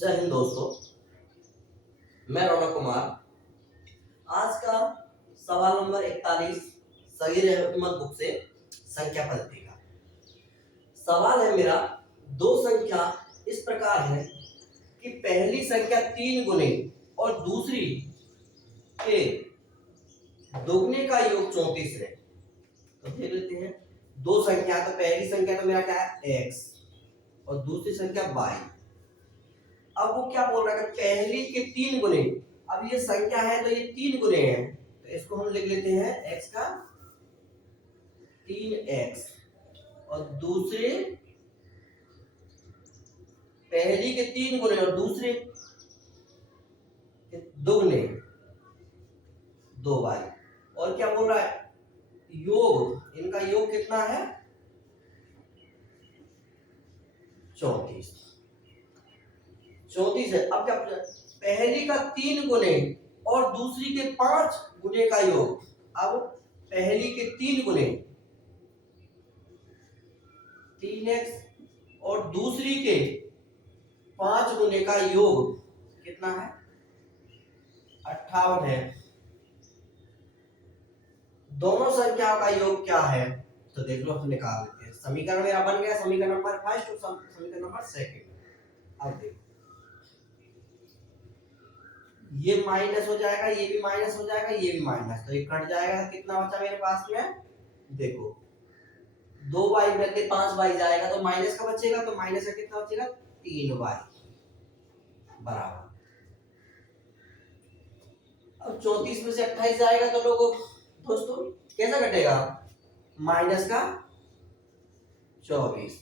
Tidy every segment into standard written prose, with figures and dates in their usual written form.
जय हिंद दोस्तों, मैं रौनक कुमार। आज का सवाल नंबर 41 सगीर अहमद बुक से संख्या पद्धति का सवाल है मेरा। दो संख्या इस प्रकार है कि पहली संख्या 3 गुने और दूसरी के दोगुने का योग 34 है। तो देख लेते हैं। दो संख्या, तो पहली संख्या तो मेरा क्या है x और दूसरी संख्या y। अब वो क्या बोल रहा है कि पहली के 3 गुने। अब ये संख्या है तो ये 3 गुने हैं, तो इसको हम लिख लेते हैं x का 3x और दूसरे पहली के 3 गुने और दूसरे के दुगने 2y। और क्या बोल रहा है, योग, इनका योग कितना है 34 है। अब क्या पहली का 3 गुने और दूसरी के 5 गुने का योग। अब पहली के 3 गुने 3x और दूसरी के 5 गुने का योग कितना है 58 है। दोनों संख्याओं का योग क्या है, तो देख लो, हम निकाल लेते हैं। समीकरण मेरा बन गया, समीकरण नंबर फर्स्ट और समीकरण नंबर सेकंड। अब देखो, ये माइनस हो जाएगा, ये भी माइनस हो जाएगा, ये भी माइनस, तो ये कट जाएगा। कितना बचा मेरे पास में, देखो 2y में से 5y जाएगा तो माइनस का बचेगा, तो माइनस का कितना बचेगा 3y बराबर। अब 34 में से 28 जाएगा तो लोगों दोस्तों कैसा कटेगा, माइनस का 24,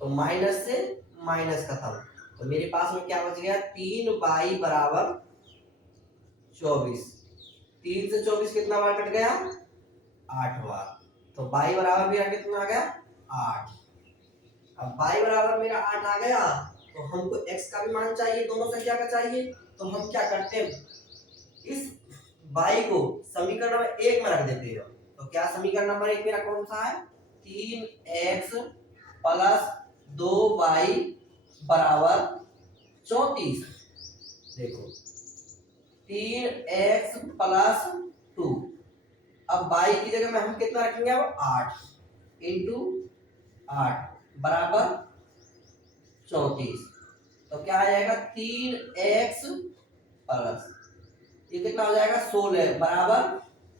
तो माइनस से माइनस खत्म। तो मेरे पास में क्या बच गया 3y बराबर 24। 3 से 24 कितना बार कट गया 8 बार, तो y बराबर मेरा कितना आ गया 8। अब y बराबर मेरा 8 आ गया, तो हमको x का भी मान चाहिए, दोनों संख्या का चाहिए। तो हम क्या करते हैं, इस y को समीकरण नंबर 1 में रख देते हैं। तो क्या समीकरण नंबर 1 मेरा कौन सा है, 3x प्लस 2y बराबर 34। देखो 3x प्लस 2, अब y की जगह में हम कितना रखेंगे, अब 8 इंटू 8 बराबर 34। तो क्या आ जाएगा 3x प्लस ये कितना हो जाएगा 16 बराबर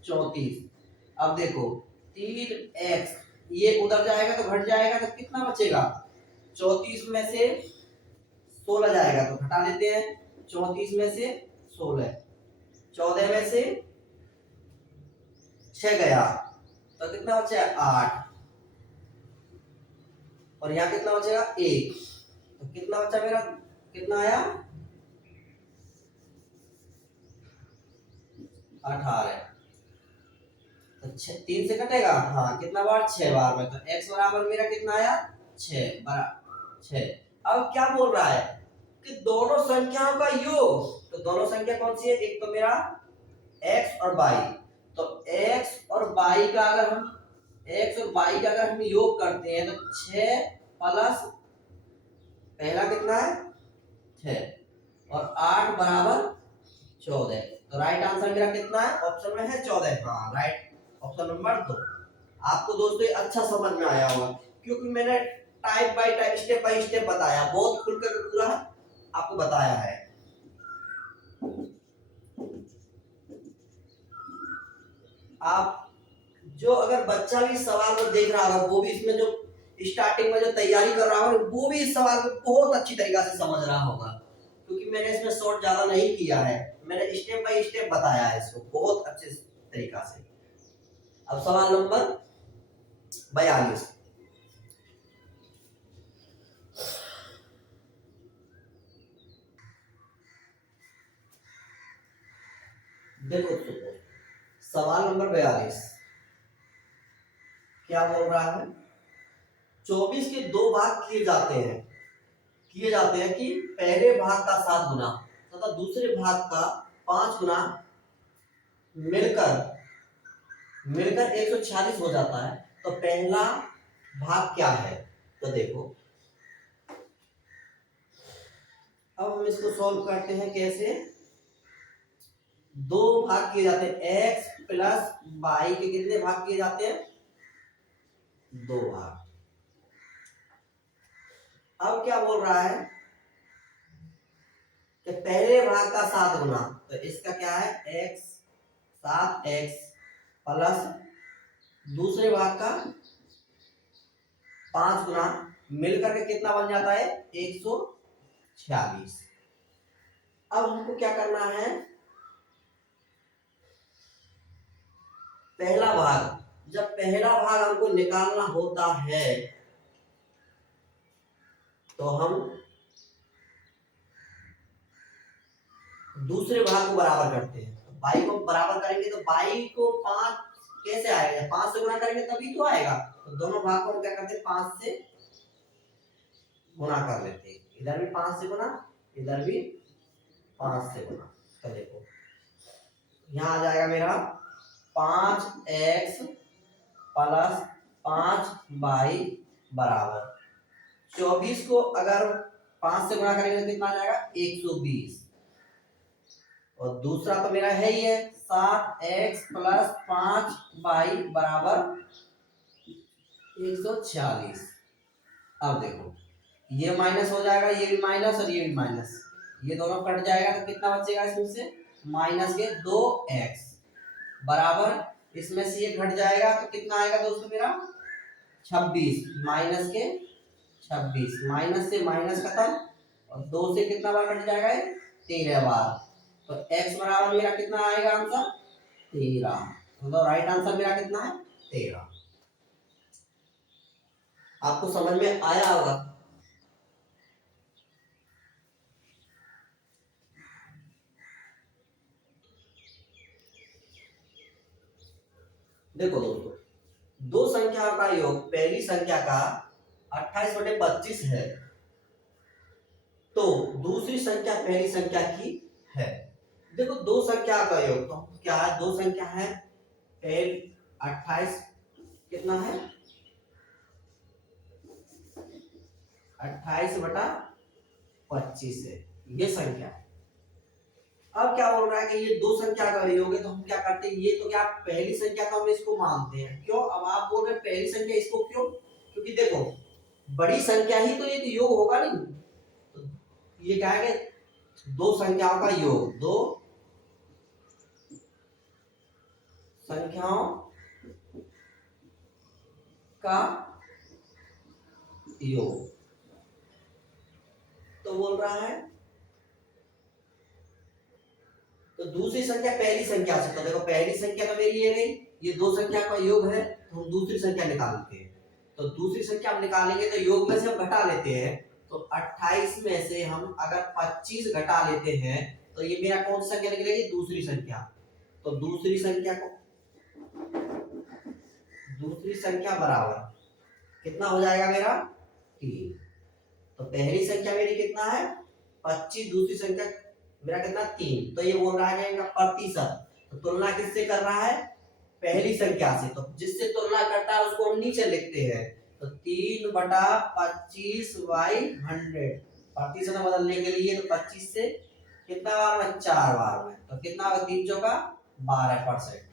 34। अब देखो 3x ये उधर जाएगा तो घट जाएगा, तो कितना बचेगा 34 में से 16 जाएगा तो घटा लेते हैं। 34 में से 16, 14 में से 6 गया तो कितना बचा 8, और यहाँ कितना बचेगा 1, तो कितना बचा मेरा, कितना आया 18। तो 3 से कटेगा, हाँ कितना बार 6 बार में, तो x बराबर मेरा कितना आया 6 बराबर 6। अब क्या बोल रहा है कि दोनों संख्याओं का योग, तो दोनों संख्या कौन सी है, एक तो मेरा x और y। तो x और y का अगर हम योग करते हैं तो 6 प्लस पहला कितना है 6 और 8 बराबर 14। तो राइट आंसर मेरा कितना है, ऑप्शन में है 14। हाँ राइट, ऑप्शन नंबर 2। आपको दोस्तों ये अच्छा समझ में आया होगा, क्योंकि मैंने type bye type step by step बताया, बहुत खुलकर पूरा आपको बताया है। आप जो अगर बच्चा भी सवाल को देख रहा होगा, वो भी इसमें जो स्टार्टिंग में जो तैयारी कर रहा होगा, वो भी इस सवाल को बहुत अच्छी तरीके से समझ रहा होगा, क्योंकि मैंने इसमें शॉर्ट ज्यादा नहीं किया है, मैंने स्टेप बाय स्टेप बताया है इसको बहुत अच्छे तरीका से। अब सवाल नंबर 42, देखो सवाल नंबर 42 क्या बोल रहा है, 24 के 2 भाग किए जाते हैं कि पहले भाग का 7 गुना तथा दूसरे भाग का 5 गुना मिलकर 146 हो जाता है। तो पहला भाग क्या है, तो देखो अब हम इसको सॉल्व करते हैं कैसे। दो भाग किए जाते हैं, एक्स प्लस वाई के कितने भाग किए जाते हैं, दो भाग। अब क्या बोल रहा है कि पहले भाग का 7 गुना, तो इसका क्या है एक्स, 7x प्लस दूसरे भाग का 5 गुना, मिलकर के कितना बन जाता है 146। अब हमको क्या करना है, पहला भाग, जब पहला भाग हमको निकालना होता है तो हम दूसरे भाग को बराबर करते हैं। तो बाई को बराबर करेंगे तो बाई को 5 कैसे आएगा, 5 से गुना करेंगे तभी तो आएगा। तो दोनों भाग को हम क्या करते हैं 5 से गुना कर लेते हैं, इधर भी 5 से गुना, इधर भी 5 से गुना। तो देखो यहाँ आ जाएगा मेरा 5x प्लस 5y बराबर 24 को अगर 5 से गुणा करेंगे तो कितना आ जाएगा 120। और दूसरा तो मेरा है ही है 7x प्लस 5y बराबर 146। अब देखो ये माइनस हो जाएगा, ये भी माइनस और ये भी माइनस, ये दोनों कट जाएगा तो कितना बचेगा इसमें से माइनस के 2x बराबर, इसमें से ये घट जाएगा तो कितना आएगा दोस्तों मेरा 26, माइनस के 26, माइनस से माइनस खत्म और 2 से कितना बार कट जाएगा 13 बार। तो x बराबर मेरा कितना आएगा आंसर 13। तो राइट आंसर मेरा कितना है 13। आपको समझ में आया होगा। देखो दोस्तों, दो संख्याओं का योग पहली संख्या का 28/25 है तो दूसरी संख्या पहली संख्या की है। देखो दो संख्या का योग तो क्या है, दो संख्या है पहली 28 कितना है 28/25 है ये संख्या है। अब क्या बोल रहा है कि ये दो संख्या का योग है तो हम क्या करते हैं, ये तो क्या पहली संख्या का हम इसको मानते हैं, क्यों। अब आप बोल रहे हैं पहली संख्या इसको क्यों, क्योंकि देखो बड़ी संख्या ही तो एक योग होगा नहीं। तो ये क्या है कि दो संख्याओं का योग, दो संख्याओं का योग तो बोल रहा है। तो दूसरी संख्या पहली संख्या से, तो देखो पहली संख्या तो मेरी ये गई, ये दो संख्या का योग है तो हम दूसरी संख्या निकालते हैं। तो दूसरी संख्या हम निकालेंगे तो योग में से हम घटा लेते हैं। तो 28 में से हम अगर 25 घटा लेते हैं तो ये मेरा कौन सी संख्या निकलेगी, दूसरी संख्या। तो दूसरी संख्या बराबर कितना हो जाएगा मेरा 3। तो पहली संख्या मेरी कितना है 25, दूसरी संख्या मेरा कितना 3। तो ये बोल रहा है इनका प्रतिशत, तो तुलना किससे कर रहा है पहली संख्या से, तो जिससे तुलना करता है उसको हम नीचे लिखते हैं। तो 3/25/100 प्रतिशत में बदलने के लिए तो 25 से कितना बार में 4 बार में, तो कितना होगा 3 चौका 12%।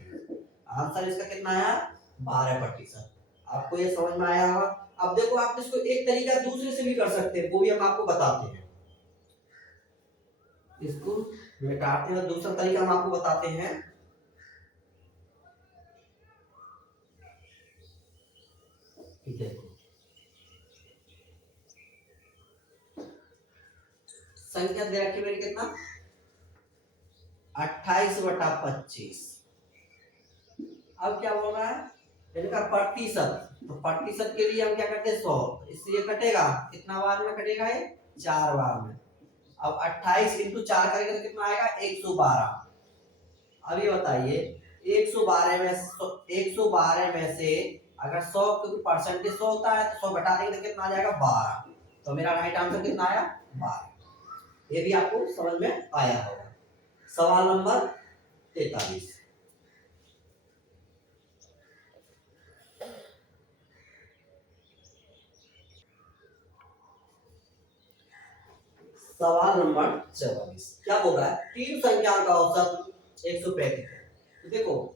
आंसर इसका कितना आया 12%। आपको ये समझ में आया होगा। अब देखो आप इसको एक तरीका दूसरे से भी कर सकते हैं, वो भी हम आपको बताते हैं। इसको मिटाते हैं, दूसरा तरीका हम आपको बताते हैं। देखो संख्या दे रखी मेरी कितना 28/25। अब क्या बोल रहा है इनका प्रतिशत, तो प्रतिशत के लिए हम क्या करते हैं 100, इससे ये कटेगा कितना बार में कटेगा ये 4 बार में। अब 28 इंटू 4 करेंगे तो कितना आएगा 112। अब ये बताइए 112 में से अगर 100 क्योंकि परसेंटेज 100 होता है तो 100 घटा देंगे तो कितना आ जाएगा 12। तो मेरा राइट आंसर कितना आया 12। ये भी आपको समझ में आया होगा। सवाल नंबर 43। सवाल नंबर 44 क्या बोल रहा है, तीन संख्याओं का औसत 135 है। तो देखो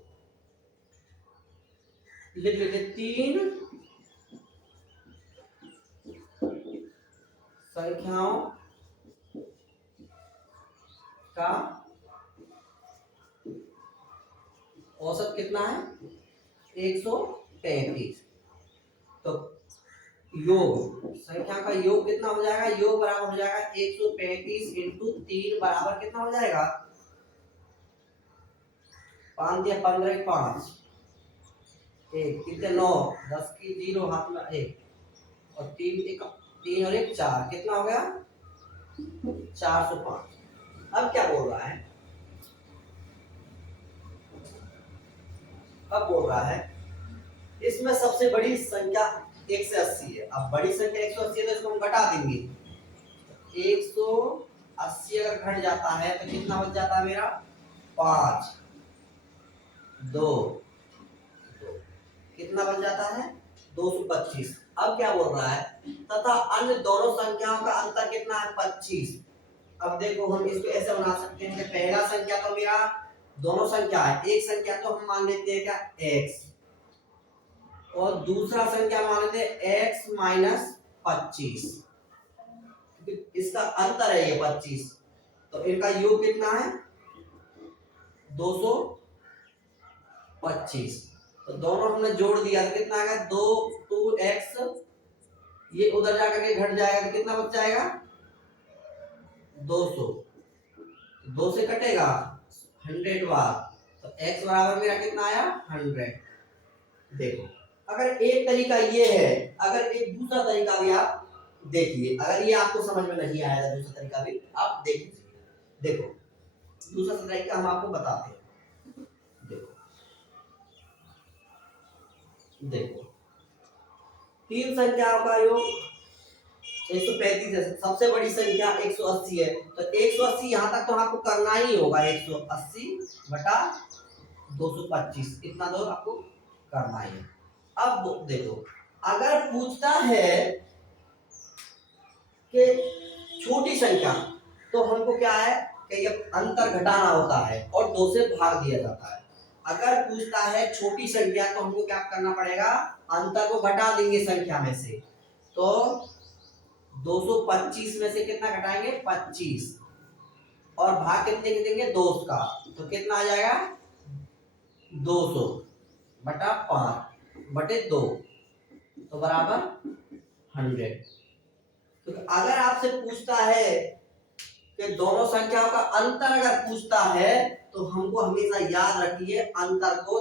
लिख लेते, तीन संख्याओं का औसत कितना है, 135। तो योग संख्या का योग कितना हो जाएगा, योग बराबर हो जाएगा 135 इंटू 3 बराबर कितना हो जाएगा, 5 या 15 5 एक कितने 9 10 की 0 हाथ में 1 और 3 और 1 4 कितना हो गया 405। अब क्या बोल रहा है, अब बोल रहा है इसमें सबसे बड़ी संख्या 180 है। अब बड़ी संख्या 180 है तो इसको हम घटा देंगे, 180 अगर घट जाता है तो कितना बच जाता है मेरा 5 2 कितना बच जाता है 225। अब क्या बोल रहा है, तथा अन्य दोनों संख्याओं का अंतर कितना है 25। अब देखो हम इसको ऐसे बना सकते हैं कि पहला संख्या तो मेरा दोनों संख्या है, एक संख्या तो हम मान लेते हैं क्या x और दूसरा संख्या मान लेते हैं x माइनस 25, इसका अंतर है ये 25, तो इनका योग कितना है 225। तो दोनों हमने जोड़ दिया तो कितना आएगा 2x, ये उधर जाकर के घट जाएगा तो कितना बच जाएगा 200, 2 से कटेगा 100 बार, तो x बराबर मेरा कितना आया 100। देखो अगर एक तरीका ये है, अगर एक दूसरा तरीका भी आप देखिए, अगर ये आपको समझ में नहीं आया दूसरा तरीका भी आप देख लीजिए। देखो दूसरा तरीका हम आपको बताते हैं, देखो देखो तीन संख्याओं का योग 135 है, सबसे बड़ी संख्या 180 है, तो 180 यहाँ तक तो आपको करना ही होगा, 180 बटा 225 इतना तो आपको करना ही है। अब देखो अगर पूछता है कि छोटी संख्या, तो हमको क्या है कि ये अंतर घटाना होता है और 2 से भाग दिया जाता है। अगर पूछता है छोटी संख्या तो हमको क्या करना पड़ेगा, अंतर को घटा देंगे संख्या में से, तो 225 में से कितना घटाएंगे 25 और भाग कितने के देंगे 2 का, तो कितना आ जाएगा 200 बटा 5 बटे 2 तो बराबर 100। तो अगर आपसे पूछता है कि दोनों संख्याओं का अंतर अगर पूछता है तो हमको हमेशा याद रखिए अंतर को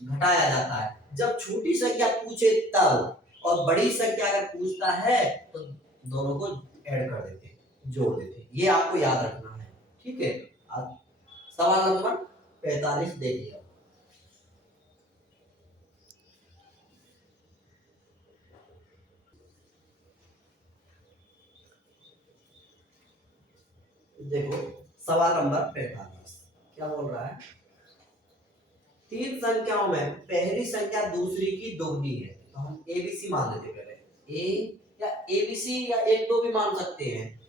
घटाया जाता है। जब छोटी संख्या पूछे तब, और बड़ी संख्या अगर पूछता है तो दोनों को ऐड कर देते, जोड़ देते, ये आपको याद रखना है, ठीक है। अब सवाल नंबर 45 देखिए, देखो सवाल नंबर 45 क्या बोल रहा है, तीन संख्याओं में पहली संख्या दूसरी की दोगुनी है, तो हम एबीसी मान लेते पहले, ए या एबीसी या एक दो भी मान सकते हैं,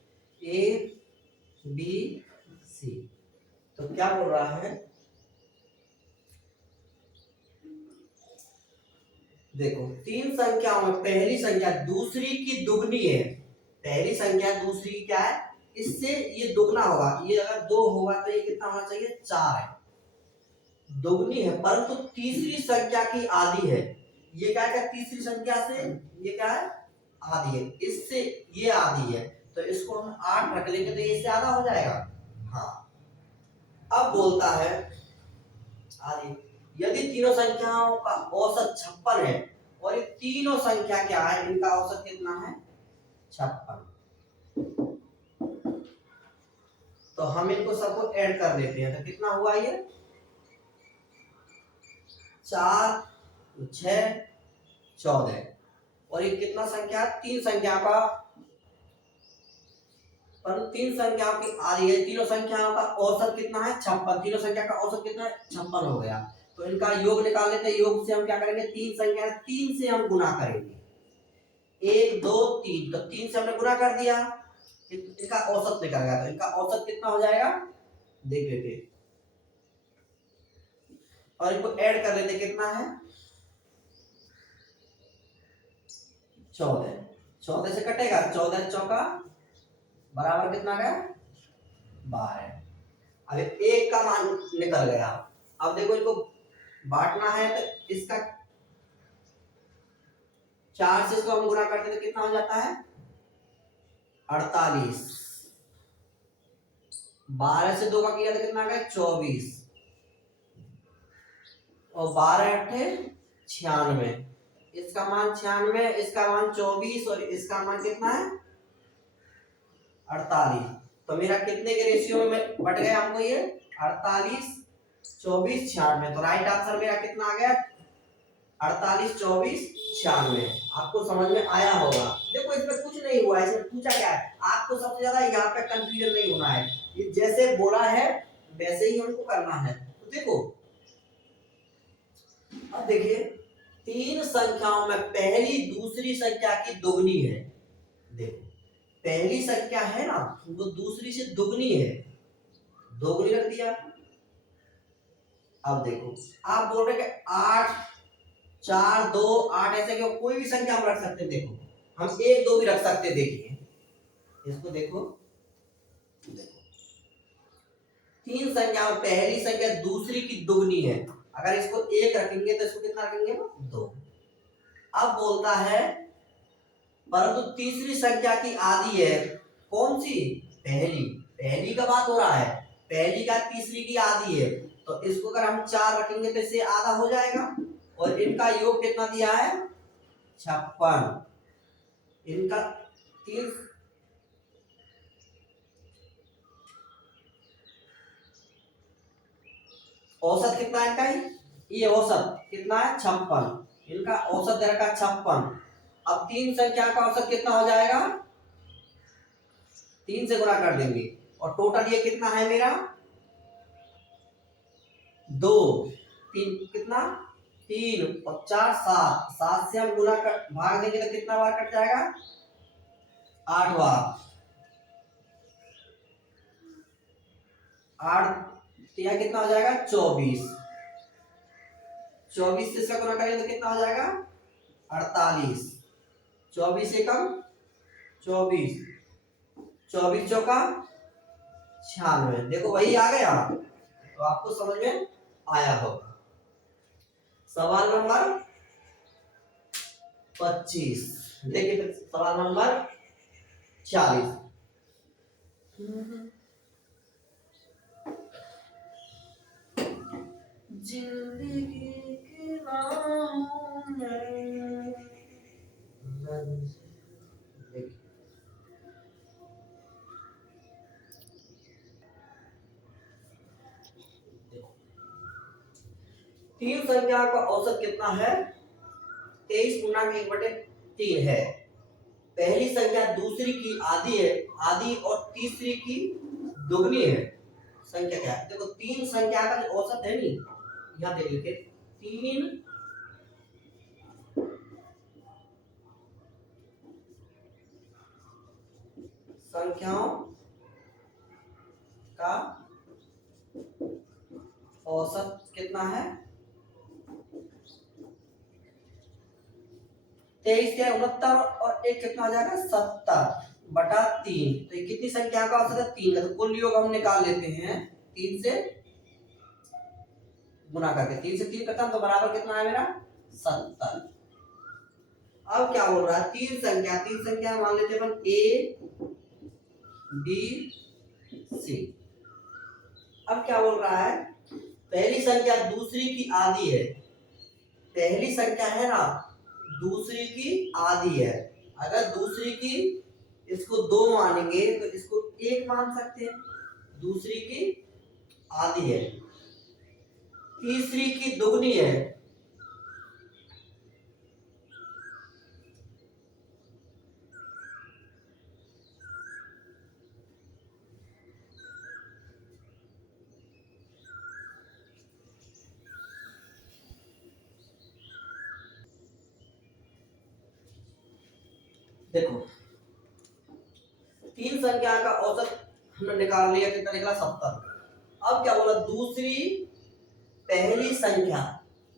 ए बी सी। तो क्या बोल रहा है, देखो तीन संख्याओं में पहली संख्या दूसरी की दुगनी है, पहली संख्या दूसरी की क्या है, इससे ये दुगना होगा, ये अगर 2 होगा तो ये कितना होना चाहिए 4 है, दुगनी है, परंतु तीसरी संख्या की आधी है, ये क्या है तीसरी संख्या से ये क्या है आधी है, इससे ये आधी है, तो इसको हम 8 रख लेंगे तो ये इससे आधा हो जाएगा। हाँ अब बोलता है आधी, यदि तीनों संख्याओं का औसत 56 है और ये तीनों संख्या क्या है, इनका औसत कितना है 56, तो हम इनको सबको ऐड कर लेते हैं, तो कितना हुआ ये 4 6 14 और ये कितना संख्या, तीन संख्या का, पर तीन संख्याओं की आधी है, तीनों संख्याओं का औसत कितना है 56, तीनों संख्या का औसत कितना है 56 हो गया, तो इनका योग निकाल लेते हैं। योग से हम क्या करेंगे, तीन संख्या 3 से हम गुना करेंगे, 1 2 3, तो 3 से हमने गुना कर दिया इनका औसत निकल गया, तो इनका औसत कितना हो जाएगा देख लेते, और इनको ऐड कर लेते, कितना है 14, 14 से कटेगा, 14 चौका बराबर कितना गया 12। अब एक का मान निकल गया। अब देखो इनको बांटना है, तो इसका 4 से इसको हम गुणा करते तो कितना हो जाता है 48, 12 से 2 का किया तो कितना आ गया 24, और 12 अट्ठे 96, इसका मान 96, इसका मान 24 और इसका मान कितना है 48। तो मेरा कितने के रेशियो में बट गया हमको ये 48 24 96, तो राइट आंसर मेरा कितना आ गया 48 24 96। आपको समझ में आया होगा। देखो इसमें कुछ नहीं हुआ, इसमें पूछा क्या है, आपको सबसे ज्यादा यहाँ पे कंफ्यूजन नहीं होना है, ये जैसे बोला है वैसे ही हमको करना है। तो देखो अब देखिए, तीन संख्याओं में पहली दूसरी संख्या की दुगनी है। देखो पहली संख्या है ना वो दूसरी से दुगनी है, दोगुनी रख दिया। अब देखो आप बोल रहे कि 8 4 2 8 ऐसे क्यों, कोई भी संख्या हम रख सकते हैं। देखो हम 1 2 भी रख सकते हैं। देखिए इसको देखो, तीन संख्या में पहली संख्या दूसरी की दुगनी है, अगर इसको 1 रखेंगे तो इसको कितना रखेंगे 2। अब बोलता है परंतु तीसरी संख्या की आधी है, कौन सी पहली, पहली का बात हो रहा है, पहली का तीसरी की आधी है, तो इसको अगर हम 4 रखेंगे तो इससे आधा हो जाएगा, और इनका योग कितना दिया है 56। इनका तीन औसत कितना है इनका, ये औसत कितना है 56, इनका औसत दे रखा 56। अब तीन संख्या का औसत कितना हो जाएगा, 3 से गुणा कर देंगे, और टोटल ये कितना है मेरा 2 3 कितना 3 और 4 7, 7 से हम गुणा कर भाग देंगे तो कितना बार कट जाएगा 8 बार, 8 यह कितना हो जाएगा 24, 24 से इसका गुणा करेंगे तो कितना हो जाएगा 48, 24 से कम 24, 24 चौका 96। देखो वही आ गया, तो आपको समझ में आया होगा। सवाल नंबर 25 देखिए, सवाल नंबर 40। जिंदगी के राहों में तीन संख्या का औसत कितना है 23 गुना 1/3 है। पहली संख्या दूसरी की आधी है, आधी और तीसरी की दुगनी है। संख्या क्या है, देखो तीन संख्या का जो औसत है नी, यहाँ देख लीजिए, तीन संख्याओं का औसत कितना है 23 के 69, और एक कितना आ जाएगा 70/3। तो ये कितनी संख्या का औसत है 3 का, तो कुल योग हम निकाल लेते हैं 3 से गुना करके, 3 से 3 करता हूं तो बराबर कितना है मेरा 70। अब क्या बोल रहा है, तीन संख्या मान लेते हैं अपन ए बी सी। अब क्या बोल रहा है, पहली संख्या दूसरी की आधी है, पहली संख्या है ना दूसरी की आधी है, अगर दूसरी की इसको 2 मानेंगे तो इसको 1 मान सकते हैं, दूसरी की आधी है, तीसरी की दुगनी है, देखो तीन संख्या का औसत हमने निकाल लिया, कितना निकला 70। अब क्या बोला, दूसरी पहली संख्या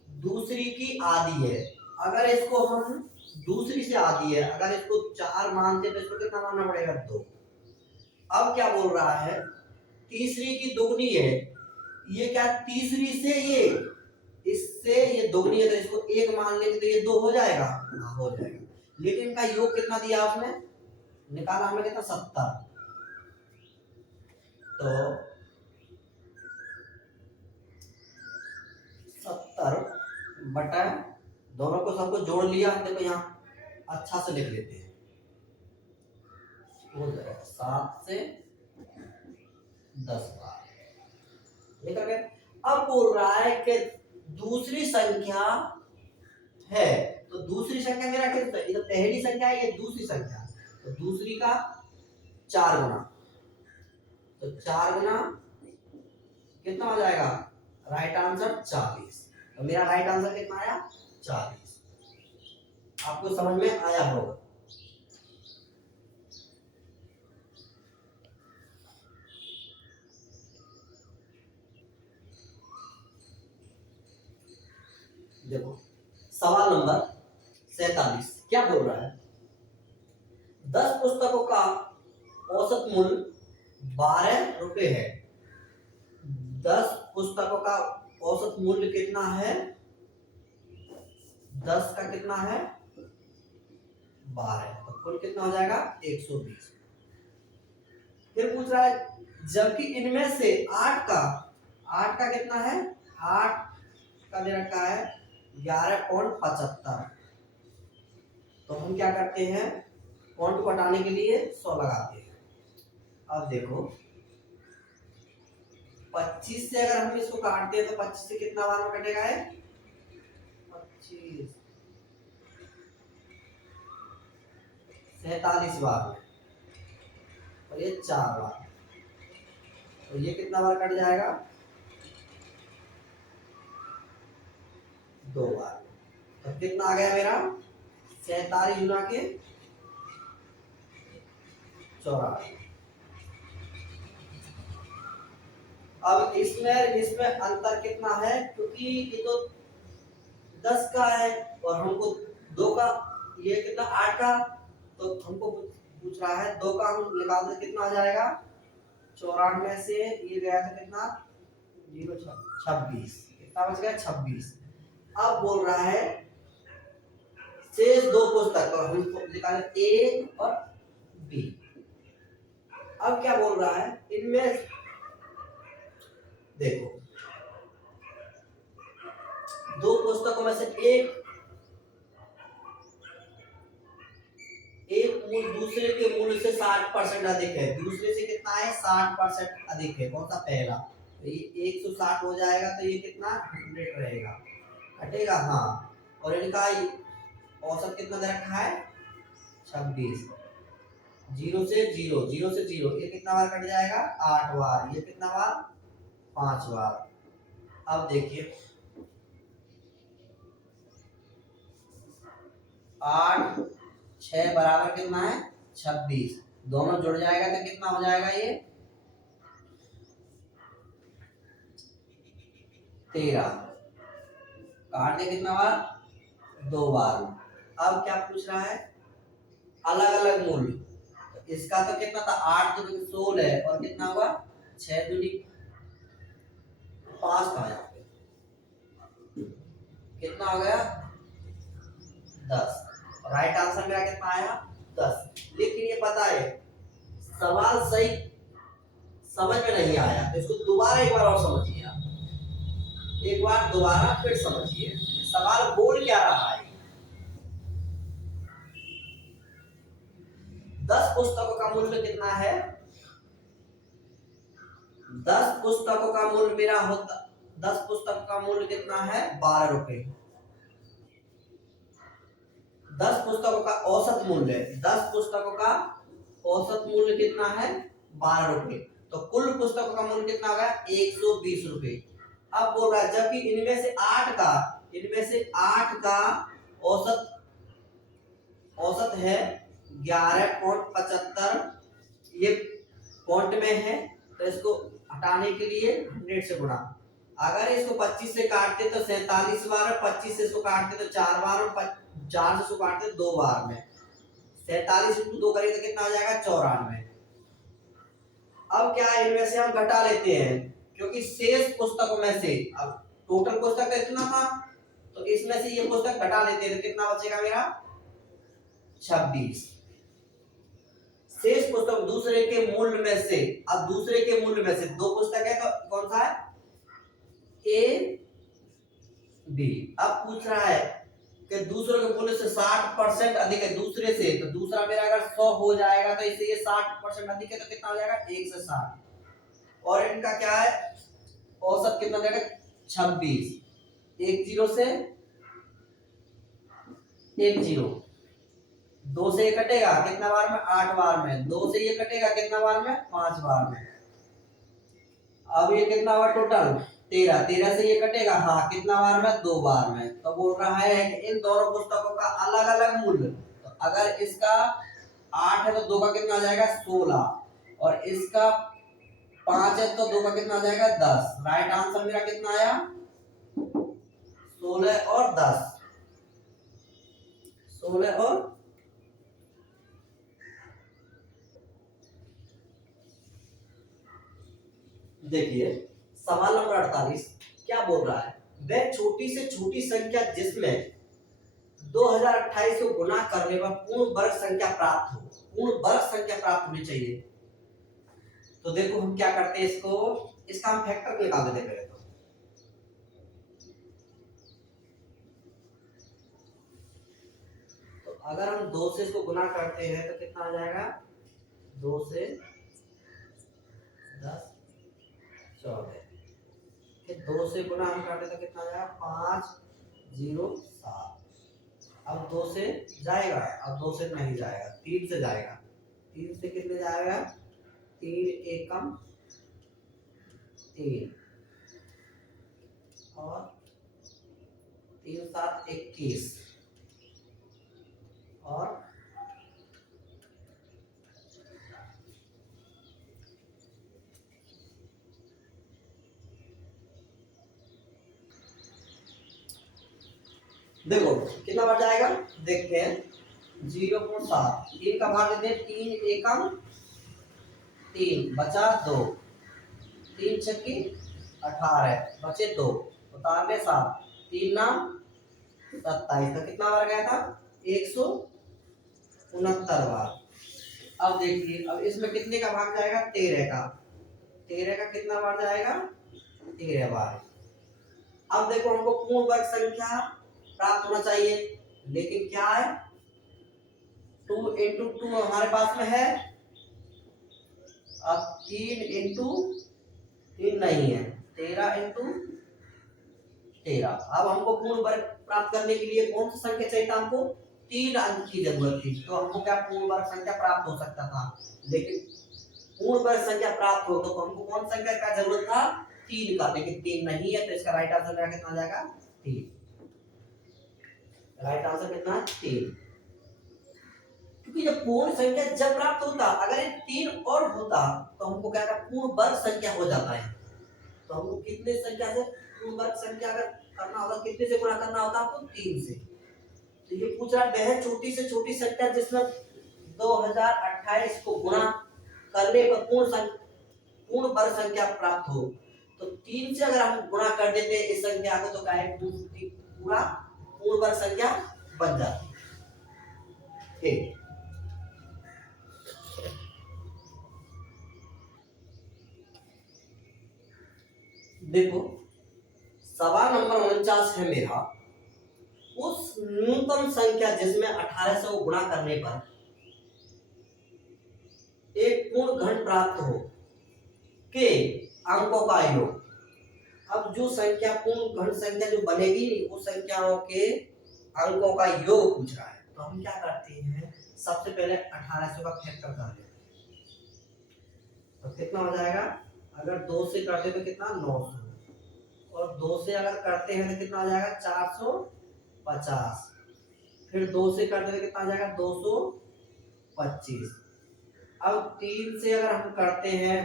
दूसरी की आधी है। अगर इसको हम दूसरी से आधी है, अगर इसको 4 मानते तो इसको कितना मानना पड़ेगा, 2। अब क्या बोल रहा है, तीसरी की दुगनी है, ये क्या तीसरी से ये इससे ये दुगनी है तो इसको 1 मान लेंगे तो ये 2 हो जाएगा, हाँ हो जाएगा। लेकिन इनका योग कितना दिया आपने निकाला, हमने कितना 70। तो 70 बटा दोनों को सबको जोड़ लिया, देखो यहाँ अच्छा से लिख लेते हैं, हो जाएगा 7 से 10 बार निकल गए। अब बोल रहा है कि दूसरी संख्या है, तो दूसरी संख्या मेरा कितना है, ये तो पहली संख्या है, ये दूसरी संख्या, तो दूसरी का 4 गुना, तो 4 गुना कितना हो जाएगा, राइट आंसर 40। तो मेरा राइट आंसर कितना आया, 40। आपको समझ में आया होगा। देखो सवाल नंबर 47 क्या बोल रहा है, 10 पुस्तकों का औसत मूल्य 12 रुपए है। 10 पुस्तकों का औसत मूल्य कितना है, 10 का कितना है 12, तो कुल कितना हो जाएगा 120। फिर पूछ रहा है जबकि इनमें से 8 का कितना है, 8 का दे रखा है 11.75। तो हम क्या करते हैं, पॉइंट को हटाने के लिए 100 लगाते हैं। अब देखो 25 से अगर हम इसको काटते हैं तो 25 से कितना बार में कटेगा, है 25 47 बार में, और ये 4 बार, तो ये कितना बार कट जाएगा, 2 बार। तो कितना आ गया मेरा 47 गुना के 84। अब इसमें अंतर कितना है, क्योंकि ये तो 10 का है और हमको 2 का, ये कितना 8 का, तो हमको पूछ रहा है 2 का हम निकाल दे कितना आ जाएगा, 94 में से ये गया था कितना 26, कितना बच गया 26। अब बोल रहा है शेष 2 पुस्तक, तो हम निकाले ए और बी। अब क्या बोल रहा है, इनमें देखो 2 पुस्तकों में से एक मूल्य दूसरे के मूल्य से 60% अधिक है, दूसरे से कितना है 60% अधिक है, कौन सा पहला, तो ये 160 हो जाएगा, तो ये कितना 100 रहेगा, कटेगा, हाँ। और इनका औसत कितना दे रखा है 26। 0 से 0, 0 से 0, ये कितना बार कट जाएगा 8 बार, ये कितना बार 5 बार। अब देखिए 8 6 बराबर कितना है 26, दोनों जुड़ जाएगा तो कितना हो जाएगा, ये 13, काट दे कितना बार 2 बार। अब क्या पूछ रहा है, अलग अलग मूल्य, तो इसका तो कितना था 8 तो 16 है, और कितना हुआ 6 दूनी 5 का, यहाँ पे कितना हो गया 10। राइट आंसर मेरा कितना आया 10। लेकिन ये पता है सवाल सही समझ में नहीं आया, तो इसको दोबारा एक बार और समझिए, आप एक बार दोबारा फिर समझिए सवाल बोल क्या रहा है। 10 पुस्तकों का मूल्य कितना है, 10 पुस्तकों का मूल्य मेरा होता, 10 पुस्तकों का मूल्य कितना है 12 रुपए। 10 पुस्तकों का औसत मूल्य, 10 पुस्तकों का औसत मूल्य कितना है 12 रुपए, तो कुल पुस्तकों का मूल्य कितना होगा 120 रुपए। अब बोल रहा है जबकि इनमें से 8 का औसत है 11.75, ये पॉइंट में है तो इसको हटाने के लिए 100 से गुणा। अगर इसको 25 से काटते तो 47 बार, 25 से इसको काटते तो 4 बार, और 4 से इसको काटते तो 2 बार में 47 इंटू 2 करेंगे तो कितना आ जाएगा 94। अब क्या है, इनमें से हम घटा लेते हैं क्योंकि शेष पुस्तकों में से, अब टोटल पुस्तक तो इतना था तो इसमें से ये पुस्तक घटा लेते हैं तो कितना बचेगा मेरा 26। शेष पुस्तक दूसरे के मूल्य में से, अब दूसरे के मूल्य में से दो पुस्तक है तो कौन सा है ए बी। अब पूछ रहा है कि दूसरे के मूल्य से 60% अधिक है दूसरे से, तो दूसरा मेरा अगर 100 हो जाएगा तो इससे ये 60% अधिक है तो कितना हो जाएगा 1 से 60। और इनका क्या है औसत कितना हो जाएगा 26। 10 से 10, 2 से ये कटेगा कितना बार में 8 बार में, 2 से ये कटेगा कितना बार में 5 बार में। अब ये कितना हुआ टोटल 13, 13 से ये कटेगा हाँ कितना बार में 2 बार में। तो बोल रहा है कि इन दोनों पुस्तकों का अलग अलग मूल्य, तो अगर इसका 8 है तो 2 का कितना आ जाएगा 16, और इसका 5 है तो 2 का कितना आ जाएगा 10। राइट आंसर मेरा कितना आया 16 और 10, 16 और देखिए सवाल नंबर 48 क्या बोल रहा है, वह छोटी से छोटी संख्या जिसमें 2028 को गुना करने पर पूर्ण वर्ग संख्या प्राप्त हो, पूर्ण वर्ग संख्या प्राप्त होनी चाहिए। तो देखो हम क्या करते हैं, इसका हम फैक्टर निकाल देते पहले। तो अगर हम 2 से इसको गुना करते हैं तो कितना आ जाएगा 2 से 10 14, फिर 2 से गुना हम करते तो कितना आ जाएगा 5 0 7। अब 2 से जाएगा, अब 2 से नहीं जाएगा, 3 से जाएगा, 3 से कितने जाएगा 3 एकम 3 और 3 7 21 और देखो कितना बढ़ जाएगा देखते हैं 0.7, 3 का भाग देते हैं 3 एकम 3 बचा 2, 3 छक्के 18 बचे 2 उतारने 7, 3 नाम 27, तो कितना बार गया था 169 बार। अब देखिए अब इसमें कितने का भाग जाएगा 13 का, 13 का कितना बार जाएगा 13 बार। अब देखो हमको पूर्ण वर्ग संख्या प्राप्त होना चाहिए, लेकिन क्या है 2 इंटू 2 हमारे पास में है, अब 3 इंटू 3 नहीं है 13 इंटू 13। अब हमको पूर्ण वर्ग प्राप्त करने के लिए कौन सी संख्या चाहिए था, हमको 3 अंक की जरूरत थी। तो हमको क्या पूर्ण वर्ग संख्या प्राप्त हो सकता था, लेकिन पूर्ण वर्ग संख्या प्राप्त हो तो हमको कौन संख्या का जरूरत था 3 का, लेकिन 3 नहीं है तो इसका राइट आंसर कितना आ जाएगा 3। राइट आंसर कितना है 3, क्योंकि जब पूर्ण संख्या जब प्राप्त होता अगर ये 3 और होता तो हमको क्या पूर्ण वर्ग संख्या हो जाता है। तो हमको कितने संख्या से पूर्ण वर्ग संख्या अगर करना होगा कितने से गुणा करना होता आपको 3 से। तो ये पूछ रहा है वह छोटी से छोटी संख्या जिसमें 2028 को गुणा करने पर पूर्ण वर्ग संख्या प्राप्त हो, तो 3 से अगर हम गुणा कर देते हैं इस संख्या को तो क्या है पूरा पूर्ण वर्ग संख्या बन जाती है। देखो सवाल नंबर 49 है मेरा, उस न्यूनतम संख्या जिसमें 1800 को गुणा करने पर एक पूर्ण घन प्राप्त हो के अंकों का योग। अब जो संख्या पूर्ण घन संख्या जो बनेगी उस संख्याओं के अंकों का योग पूछ रहा है। तो हम क्या करते हैं सबसे पहले 1800 का फैक्टर कर लेते हैं, तो कितना हो जाएगा अगर 2 से करते तो कितना 900, और 2 से अगर करते हैं तो कितना आ जाएगा 450, फिर 2 से करते तो कितना आ जाएगा 225, अब 3 से अगर हम करते हैं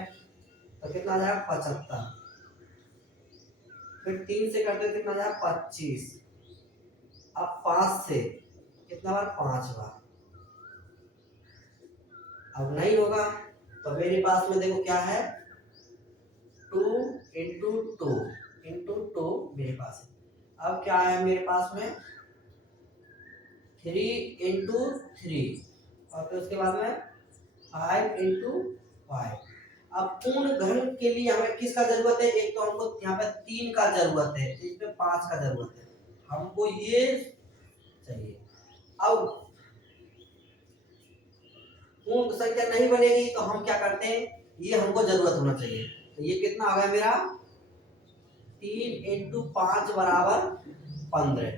तो कितना आ जाएगा 75, फिर 3 से करते हैं कितना आ जाएगा 25, अब 5 से कितना बार 5 बार। अब नहीं होगा तो मेरे पास में देखो क्या है 2 इंटू टू मेरे पास है। अब क्या है मेरे पास में 3 इंटू 3 और फिर उसके बाद में 5 इंटू 5। अब पूर्ण घन के लिए हमें किसका जरूरत है, एक तो हमको यहाँ पे 3 का जरूरत है, इसमें 5 का जरूरत है, हमको ये चाहिए। अब पूर्ण संख्या नहीं बनेगी तो हम क्या करते हैं, ये हमको जरूरत होना चाहिए। तो ये कितना आ गया मेरा 3 इंटू 5 बराबर 15।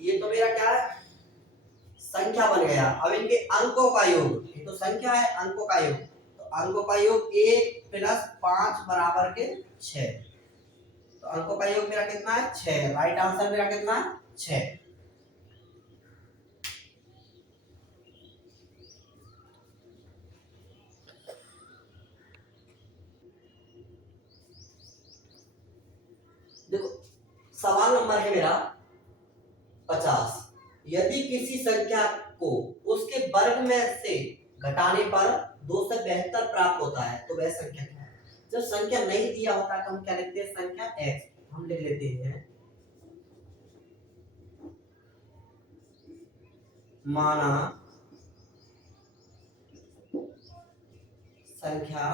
ये तो मेरा क्या है संख्या बन गया। अब इनके अंकों का योग, ये तो संख्या है, अंकों का योग, तो अंकों का योग 1 प्लस 5 बराबर के 6। तो अंकों का योग मेरा कितना है 6। राइट आंसर मेरा कितना है 6। देखो सवाल नंबर है मेरा 50। यदि किसी संख्या को उसके वर्ग में से घटाने पर 272 प्राप्त होता है तो वह संख्या क्या है। जब संख्या नहीं दिया होता तो हम क्या लिखते हैं संख्या x, हम लिख लेते हैं माना संख्या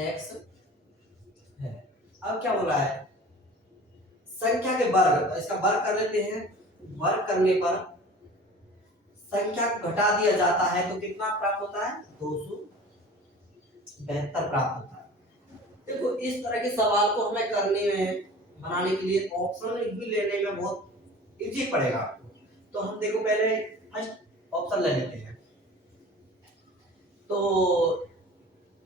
x है। अब क्या बोला है संख्या के वर्ग, तो इसका वर्ग कर लेते हैं। वर्ग करने पर संख्या घटा दिया जाता है तो कितना प्राप्त होता है 272 प्राप्त होता है। देखो इस तरह के सवाल को हमें करने में बनाने के लिए ऑप्शन भी लेने में बहुत इजी पड़ेगा। तो हम देखो पहले फर्स्ट ऑप्शन ले लेते हैं। तो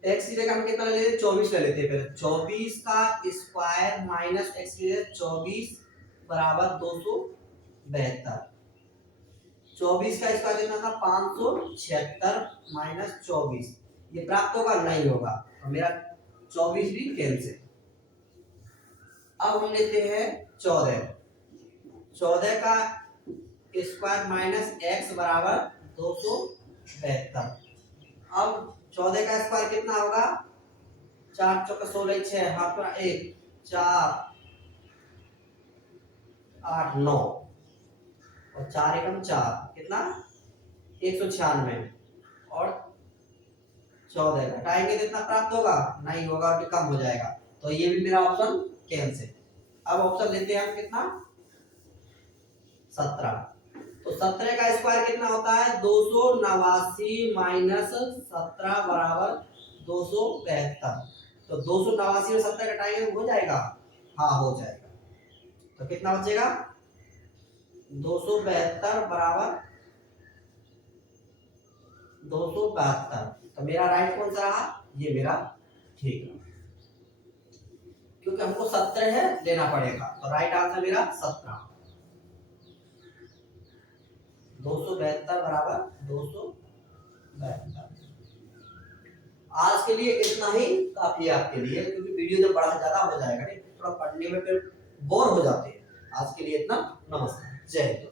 x की जगह हम कितना ले लेते हैं 24 ले लेते हैं। पहले 24 का स्क्वायर माइनस x की जगह 24 बराबर 272। 24 का स्क्वायर कितना था 576 माइनस 24, ये प्राप्त होगा नहीं होगा तो मेरा 24 भी कैंसिल। अब हम लेते हैं 14 का स्क्वायर माइनस x बराबर 272। अब 14 का स्क्वायर कितना होगा 4 चौका 16 6 हाथ में 1 4 8 9 और 4 एकम 4 कितना 196 और 14 घटाएंगे तो इतना प्राप्त होगा नहीं होगा और कम हो जाएगा तो ये भी मेरा ऑप्शन कैंसिल। अब ऑप्शन लेते हैं हम कितना 17। तो 17 का स्क्वायर कितना होता है 289 माइनस 17 बराबर 272। तो 289 और 17 घटाएंगे हो जाएगा, हाँ हो जाएगा। तो कितना बचेगा 272 बराबर 272। तो मेरा राइट कौन सा रहा, ये मेरा ठीक है क्योंकि हमको 17 है लेना पड़ेगा। तो राइट आंसर मेरा 17। 272 बराबर 272। आज के लिए इतना ही काफी है आपके लिए, क्योंकि वीडियो जब बड़ा ज्यादा हो जाएगा नहीं थोड़ा पढ़ने में फिर बोर हो जाते हैं। आज के लिए इतना, नमस्कार, जय हिंद।